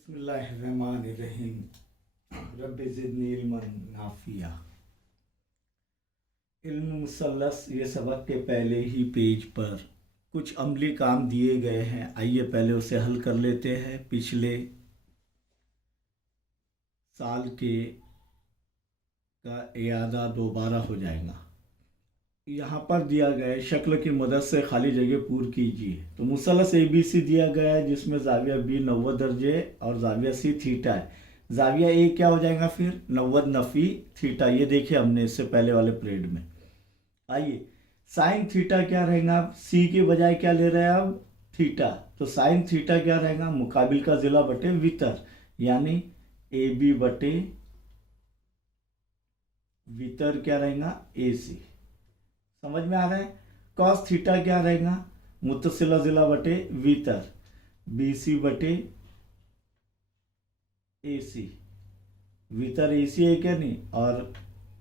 बिस्मिल्लाहिर्रहमानिर्रहीम। रब्बि ज़िदनी इल्मन नाफिया। इल्म मुसल्लस ये सबक के पहले ही पेज पर कुछ अमली काम दिए गए हैं। आइए पहले उसे हल कर लेते हैं। पिछले साल के का इयादा दोबारा हो जाएगा। यहाँ पर दिया गया है, शक्ल की मदद से खाली जगह पूर कीजिए। तो मुसल्लस ABC दिया गया है जिसमें जाविया B 90 दर्जे और जाविया C थीटा है। जाविया A क्या हो जाएगा फिर 90 नफ़ी थीटा। ये देखिए हमने इससे पहले वाले पीरियड में। आइए साइन थीटा क्या रहेगा, C के बजाय क्या ले रहे हैं अब थीटा। तो साइन थीटा क्या रहेगा, मुकाबिल का जिला बटे वितर, यानी AB बटे वितर क्या रहेगा AC। समझ में आ रहा है। कॉस थीटा क्या रहेगा, मुत्तसिला जिला बटे वितर, BC बटे AC। वितर AC है क्या नहीं, और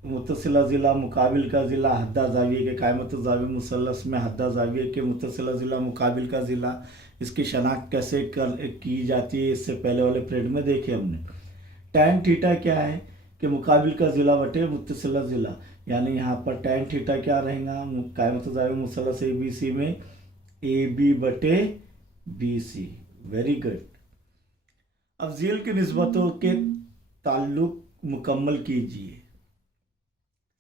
मुत्तसिला जिला मुकाबिल का जिला हद्दा जाविये के कायमत जाविया मुसल्लस में हद्दा जाविये के मुत्तसिला जिला मुकाबिल का जिला। इसकी शनाख्त कैसे की जाती है इससे पहले वाले पीरियड में देखे हमने। टैन थीटा क्या है कि मुकाबिल का जिला बटे मुत्तसिला जिला, यानी यहाँ पर टैन थीटा क्या रहेगा, कायमत जाविया मुसल्लस ABC में AB बटे BC। Very good. अब झील की निस्बतों के ताल्लुक मुकम्मल कीजिए।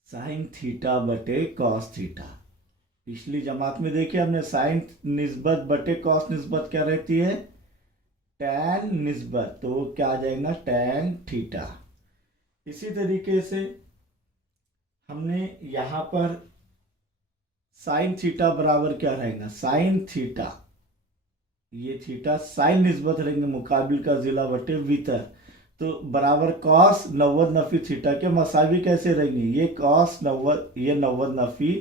साइन थीटा बटे कॉस थीटा। पिछली जमात में देखिए हमने साइन निस्बत बटे कॉस निस्बत क्या रहती है, टैन निस्बत, तो क्या आ जाएगा टैन थीटा। इसी तरीके से हमने यहाँ पर साइन थीटा बराबर क्या रहेगा, साइन थीटा, ये थीटा साइन निस्बत रहेंगे मुकाबिल का जिला बटे वितर, तो बराबर कॉस 90 नफ़ी थीटा के मसावी कैसे रहेंगे, ये कॉस 90 ये 90 नफ़ी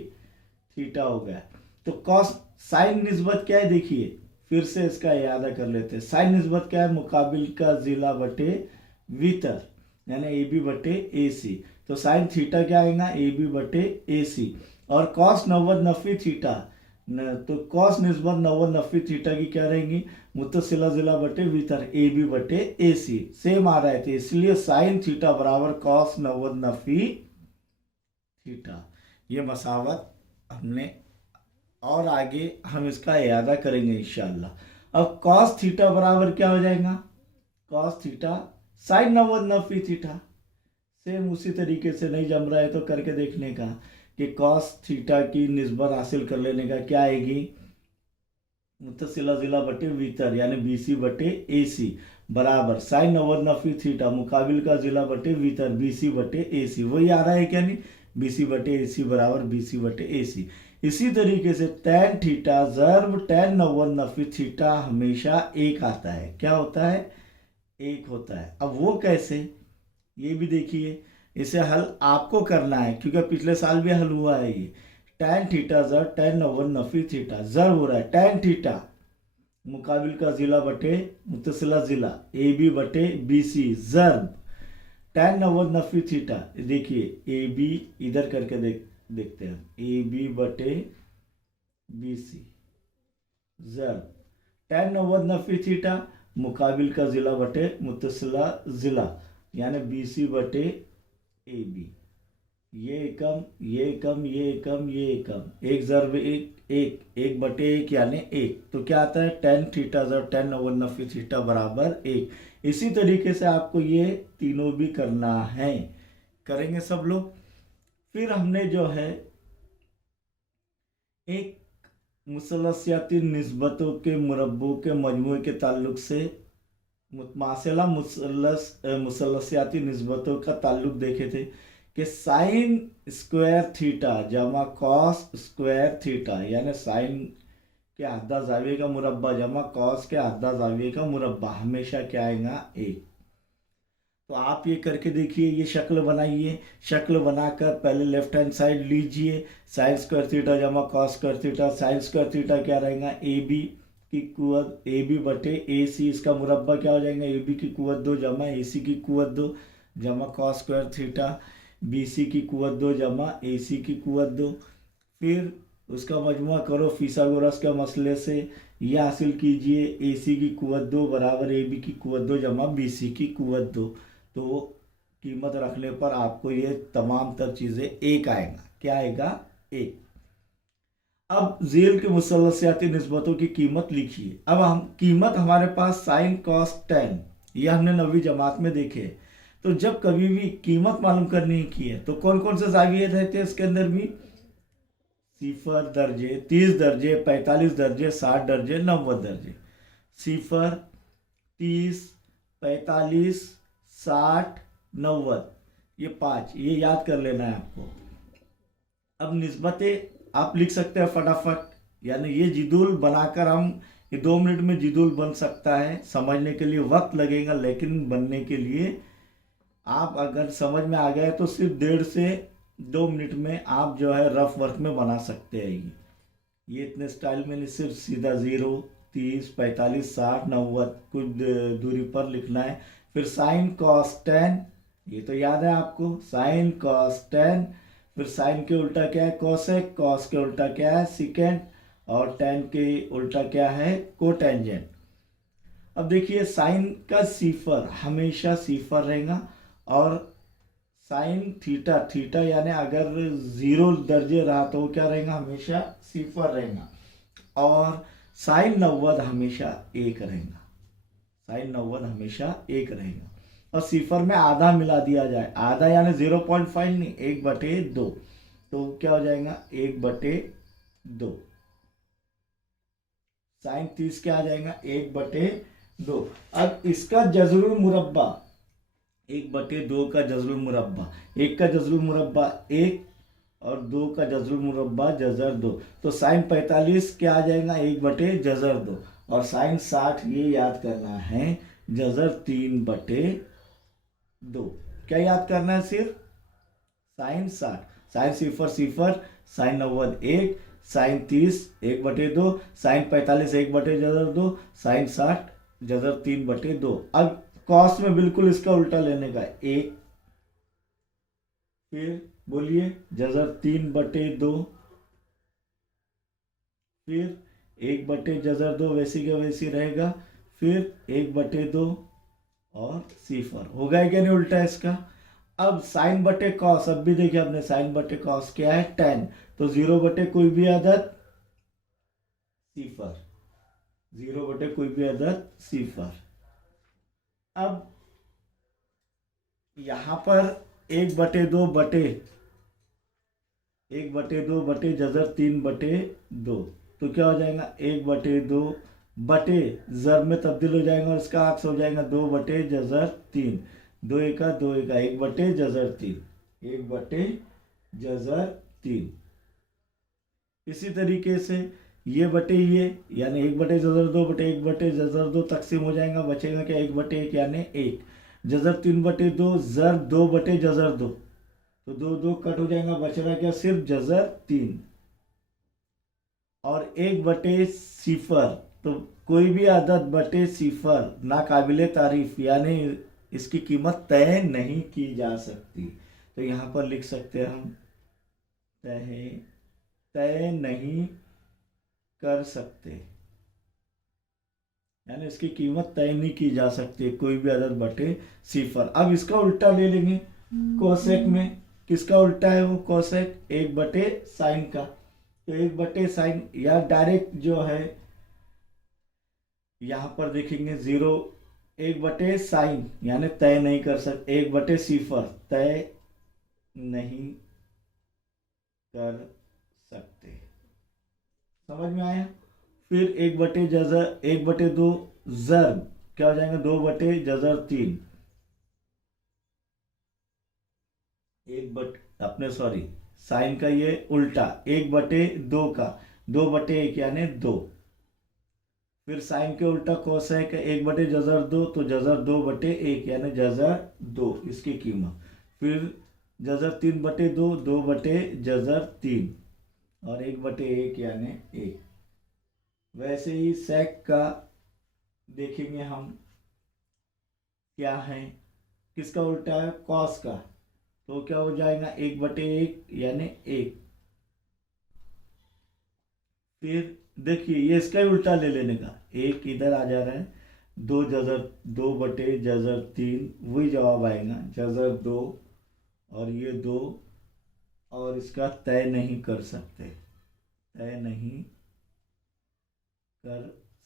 थीटा हो गया। तो कॉस साइन निस्बत क्या है, देखिए फिर से इसका इयादा कर लेते हैं। साइन निस्बत क्या है, मुकाबिल का जिला बटे वितर, यानी AB बटे AC। तो साइन थीटा क्या आएगा, AB बटे AC। और कॉस 90 नफ़ी थीटा, तो कॉस निस्बत 90 नफ़ी थीटा की क्या रहेंगी, मुत्तसिला जिला बटे वितर, AB बटे AC। सेम आ रहा है, तो इसलिए साइन थीटा बराबर कॉस 90 नफ़ी थीटा। ये मसावत हमने, और आगे हम इसका इयादा करेंगे इंशाअल्लाह। अब कॉस थीटा बराबर क्या हो जाएगा, कॉस थीटा साइन 90 नफ़ी थीटा। सेम उसी तरीके से नहीं जम रहा है तो करके देखने का कि कॉस थीटा की निस्बत हासिल कर लेने का क्या आएगी, मुत्तसिला जिला बटे वितर, यानी BC बटे AC बराबर साइन 90 नफ़ी थीटा मुकाबिल का जिला बटे वितर, BC बटे AC। वही आ रहा है क्या नहीं, BC बटे AC बराबर BC बटे AC। इसी तरीके से टैन थीटा ज़र्ब टैन 90 नफ़ी थीटा हमेशा एक आता है। क्या होता है, एक होता है। अब वो कैसे, ये भी देखिए। इसे हल आपको करना है क्योंकि पिछले साल भी हल हुआ है। ये टैन थीटा ज़र्ब टैन 90 नफ़ी थीटा, ज़र्ब हो रहा है टैन थीटा मुकाबिल का जिला बटे मुत्तसिला जिला AB बटे BC, ज़र्ब टैन 90 नफ़ी थीटा। देखिए AB इधर करके देखते हैं, AB बटे BC, ज़र्ब टैन 90 नफ़ी थीटा मुकाबिल का जिला बटे मुत्तसिला जिला, यानी BC बटे AB। ये एकम ये एकम ये एकम ये एकम, एक ज़र्ब एक एक, एक बटे एक यानी एक। तो क्या आता है, टैन थीटा ज़र्ब टैन 90 नफ़ी थीटा बराबर एक। इसी तरीके से आपको ये तीनों भी करना है, करेंगे सब लोग। फिर हमने जो है एक मुसल्लसियाती निस्बतों के मुरब्बों के मजमूए के ताल्लुक से मुतमासिला मुसल्लसियाती निस्बतों का ताल्लुक देखे थे कि साइन स्क्वायर थीटा जमा कॉस स्क्वायर थीटा, यानी साइन के हद्दा जाविये का मुरब्बा जमा कॉस के हद्दा जाविये का मुरब्बा हमेशा क्या आएगा, एक। तो आप ये करके देखिए, ये शक्ल बनाइए। शक्ल बनाकर पहले लेफ्ट हैंड साइड लीजिए, साइन स्क्वायर थीटा जमा cos square theta. Sine square theta क्या रहेगा, AB की कुवत AB बटे AC, इसका मुरब्बा क्या हो जाएगा, AB की कुवत 2 जमा AC की कुवत 2 जमा कॉस स्क्वायर थीटा, BC की कुवत 2 जमा AC की कुवत 2। फिर उसका मजमुआ करो फिसागोरस के मसले से, ये हासिल कीजिए, AC की कुवत 2 बराबर AB की कुवत 2 जमा BC की कुवत 2। तो कीमत रखने पर आपको ये तमाम तर चीज़ें एक आएगा। क्या आएगा? एक। अब जेल के मुसलसियाती निस्बतों की कीमत लिखिए। अब हम कीमत हमारे पास साइन कॉस टेन, यह हमने 9वीं जमात में देखे। तो जब कभी भी कीमत मालूम करनी की है तो कौन कौन से जाविये रहते हैं इसके अंदर भी? 0 दर्जे, 30 दर्जे, 45 दर्जे, 60 दर्जे, 90 दर्जे। 0, 30, 45, 60, 90, ये 5, ये याद कर लेना है आपको। अब निस्बतें आप लिख सकते हैं फटाफट, यानी ये जिदुल बनाकर हम, ये 2 मिनट में जिदुल बन सकता है। समझने के लिए वक्त लगेगा, लेकिन बनने के लिए आप अगर समझ में आ गया तो सिर्फ 1.5 से 2 मिनट में आप जो है रफ वर्क में बना सकते हैं। ये इतने स्टाइल में नहीं, सिर्फ सीधा 0, 30, 45, 60, 90 कुछ दूरी पर लिखना है। फिर साइन कॉस टेन, ये तो याद है आपको, साइन कॉस टेन। फिर साइन के उल्टा क्या है? कॉसेक। कॉस के उल्टा क्या है? सिकेंड। और टेन के उल्टा क्या है? कोटेंजेंट। अब देखिए साइन का सिफर हमेशा सिफर रहेगा, और साइन थीटा, थीटा यानी अगर 0 दर्जे रहा तो क्या रहेगा? हमेशा सिफर रहेगा। और साइन 90 हमेशा 1 रहेगा। साइन 90 हमेशा 1 रहेगा। और सिफर में आधा मिला दिया जाए, आधा यानी 0.5 नहीं, 1/2, तो क्या हो जाएगा? 1/2। साइन 30 क्या आ जाएगा? 1/2। अब इसका जज़रुल मुरब्बा, 1/2 का जज़रुल मुरब्बा, 1 का जज़रुल मुरब्बा 1, और 2 का जज़रुल मुरब्बा जज़र 2। तो साइन 45 क्या आ जाएगा? 1/जज़र 2। और साइन 60 ये याद करना है, जज़र 3/2। क्या याद करना है? सिर्फ साइन 60, साइन सिफर सिफर, साइन 90 1, साइन 30 1/2, साइन 45 1/जज़र 2, साइन 60 जज़र 3/2। अब कॉस में बिल्कुल इसका उल्टा लेने का, 1। फिर बोलिए जज़र 3/2, फिर 1/जज़र 2 वैसी का वैसी रहेगा, फिर 1/2 और सिफर। हो गया क्या नहीं उल्टा इसका? अब साइन बटे कॉस, अब भी देखिए आपने साइन बटे कॉस क्या है? 10। तो 0 बटे कोई भी अदद सिफर, 0 बटे कोई भी अदद सिफर। अब यहां पर 1/2 बटे 1/2 बटे जज़र 3/2, तो क्या हो जाएगा? 1/2 बटे जर में तब्दील हो जाएगा, और इसका अक्स हो जाएगा 2/जज़र 3। 2 एका 2 एका, 1/जज़र 3, 1/जज़र 3। इसी तरीके से ये बटे ये, यानी 1/जज़र 2 बटे 1/जज़र 2 तकसीम हो जाएगा, बचेगा क्या? 1/1 यानी 1। जज़र 3/2, जर 2/जज़र 2, तो 2 2 कट हो जाएगा, बचेगा क्या? सिर्फ जज़र 3। और 1/सिफर, तो कोई भी अदद बटे सिफर नाकाबिले तारीफ, यानी इसकी कीमत तय नहीं की जा सकती। तो यहाँ पर लिख सकते हैं हम, तय नहीं कर सकते, यानी इसकी कीमत तय नहीं की जा सकती कोई भी अदद बटे सिफर। अब इसका उल्टा ले लेंगे कोसेक में। किसका उल्टा है वो? कोसेक 1/साइन का। तो 1/साइन, या डायरेक्ट जो है यहां पर देखेंगे 0, 1/साइन यानी तय नहीं कर सकते, 1/सिफर तय नहीं कर सकते। समझ में आया? फिर 1/जज़र 1/2 जर क्या हो जाएगा? 2/जज़र 3। अपने सॉरी, साइन का ये उल्टा 1/2 का 2/1 यानी 2। फिर साइन के उल्टा कोसेक 1/जज़र 2, तो जज़र 2/1 यानी जज़र 2 इसकी कीमत। फिर जज़र 3/2, 2/जज़र 3, और 1/1 यानी 1। वैसे ही सेक का देखेंगे हम, क्या है? किसका उल्टा है? कॉस का। तो क्या हो जाएगा? 1/1 यानी 1। फिर देखिए ये इसका ही उल्टा ले लेने का, एक इधर आ जा रहा है, दो जजर, 2/जजर 3, वही जवाब आएगा, जजर 2 और ये 2, और इसका तय नहीं कर सकते, तय नहीं कर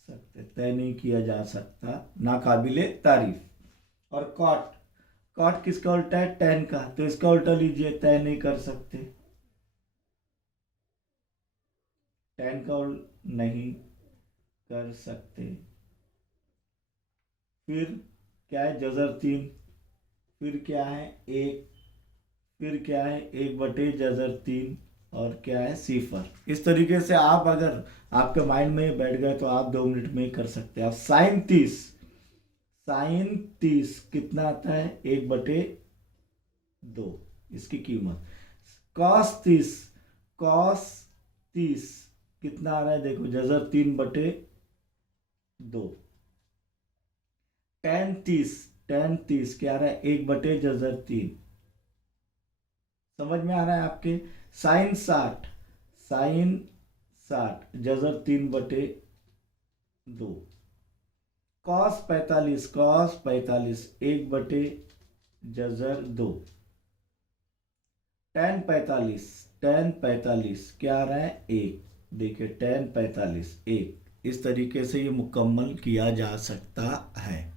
सकते, तय नहीं किया जा सकता, नाकाबिले तारीफ। और कॉट, कॉट किसका उल्टा है, टेन का, तो इसका उल्टा लीजिए, तय नहीं कर सकते, टेन का नहीं कर सकते। फिर क्या है, जजर 3, फिर क्या है एक, फिर क्या है 1/जजर 3, और क्या है सिफर। इस तरीके से आप अगर आपके माइंड में बैठ गए तो आप 2 मिनट में ही कर सकते हैं। अब sin 30, sin 30 कितना आता है, 1/2, इसकी कीमत। cos 30, cos 30 कितना आ रहा है, देखो जजर 3/2। tan 30 क्या आ रहा है, 1/जजर 3। समझ में आ रहा है आपके। sin 60, sin 60 Jhajjar 3/2। cos 45, cos 45 1/जजर 2। tan 45 क्या आ रहा है, 1। देखिए tan 45 1। इस तरीके से ये मुकम्मल किया जा सकता है।